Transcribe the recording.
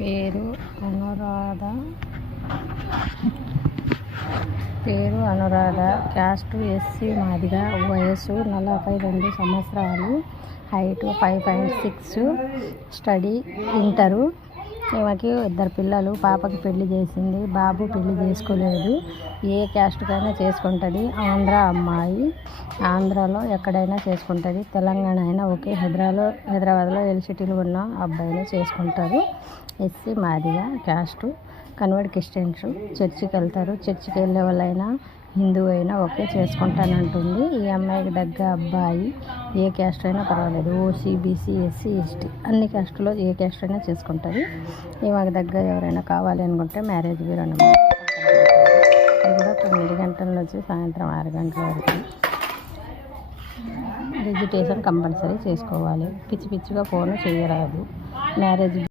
పేరు Anuradha, caste SC Madiga, వయసు 42 సంవత్సరాలు, హైట్ 5.6, స్టడీ ఇంటరు. ఈమెకి 2 పిల్లలు. పాపకి పెళ్లి చేసింది, బాబు పెళ్లి చేసుకోలేదు. ఏ క్యాస్ట్కైనా చేసుకుంటుంది. ఆంధ్ర అమ్మాయి, ఆంధ్రాలో ఎక్కడైనా చేసుకుంటుంది. తెలంగాణ అయినా ఓకే. హైదరాబాద్లో ఎల్సిటీలు ఉన్న అబ్బాయిని చేసుకుంటారు. SC Madiga caste, convert Christians, చర్చికి వెళ్తారు. చర్చికి వెళ్ళే వాళ్ళైనా హిందూ అయినా ఓకే చేసుకుంటానంటుంది. ఈ అమ్మాయికి దగ్గర అబ్బాయి ఏ క్యాస్ట్ అయినా పర్వాలేదు. ఓసీ, బీసీ, ఎస్సీ, ఎస్టీ అన్ని క్యాస్టులో ఏ క్యాస్ట్ అయినా చేసుకుంటుంది. ఈమెకు దగ్గర ఎవరైనా కావాలి అనుకుంటే మ్యారేజ్ బ్యూరో అన్నమాట. ఇది కూడా 9 గంటల నుంచి సాయంత్రం 6 గంటల వరకు. రిజిస్ట్రేషన్ కంపల్సరీ చేసుకోవాలి. పిచ్చిగా ఫోన్ చేయరాదు. మ్యారేజ్